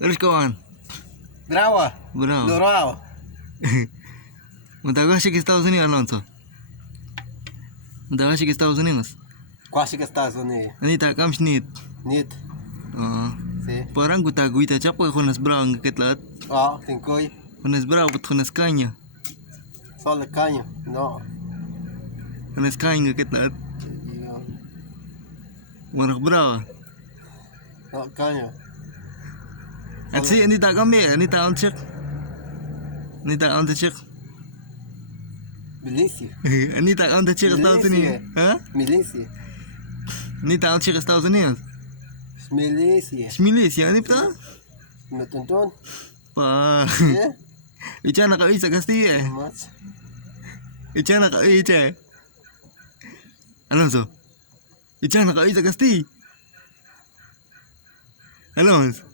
Eres kawan? Bravo. Bravo. Dorado. Matagal siya Estados Unidos, Alonso. Matagal siya Estados Unidos. Quase que Estados Unidos. Anita Kamsnit. Nit. Sí. Parang gutaguita siya po kunas bravo ang kakitlaat. Oh, tinkoy. Kunas bravo kat kunas kanya. Solo caño. No. Kunas kanya kakitlaat. Warak bravo. No, caño. At si Anita kami, Anita on check. Anita on the check. Milícia. Anita on the check Estados Unidos. Ha? Milícia. Anita on check Estados Unidos. Milícia. Smilis, ano pa? Natuntun. Pa. Yeah. Icha na ka sa Castilla. Mas. Icha na ka icha. Alonso. Icha na ka sa Castilla. Alonso.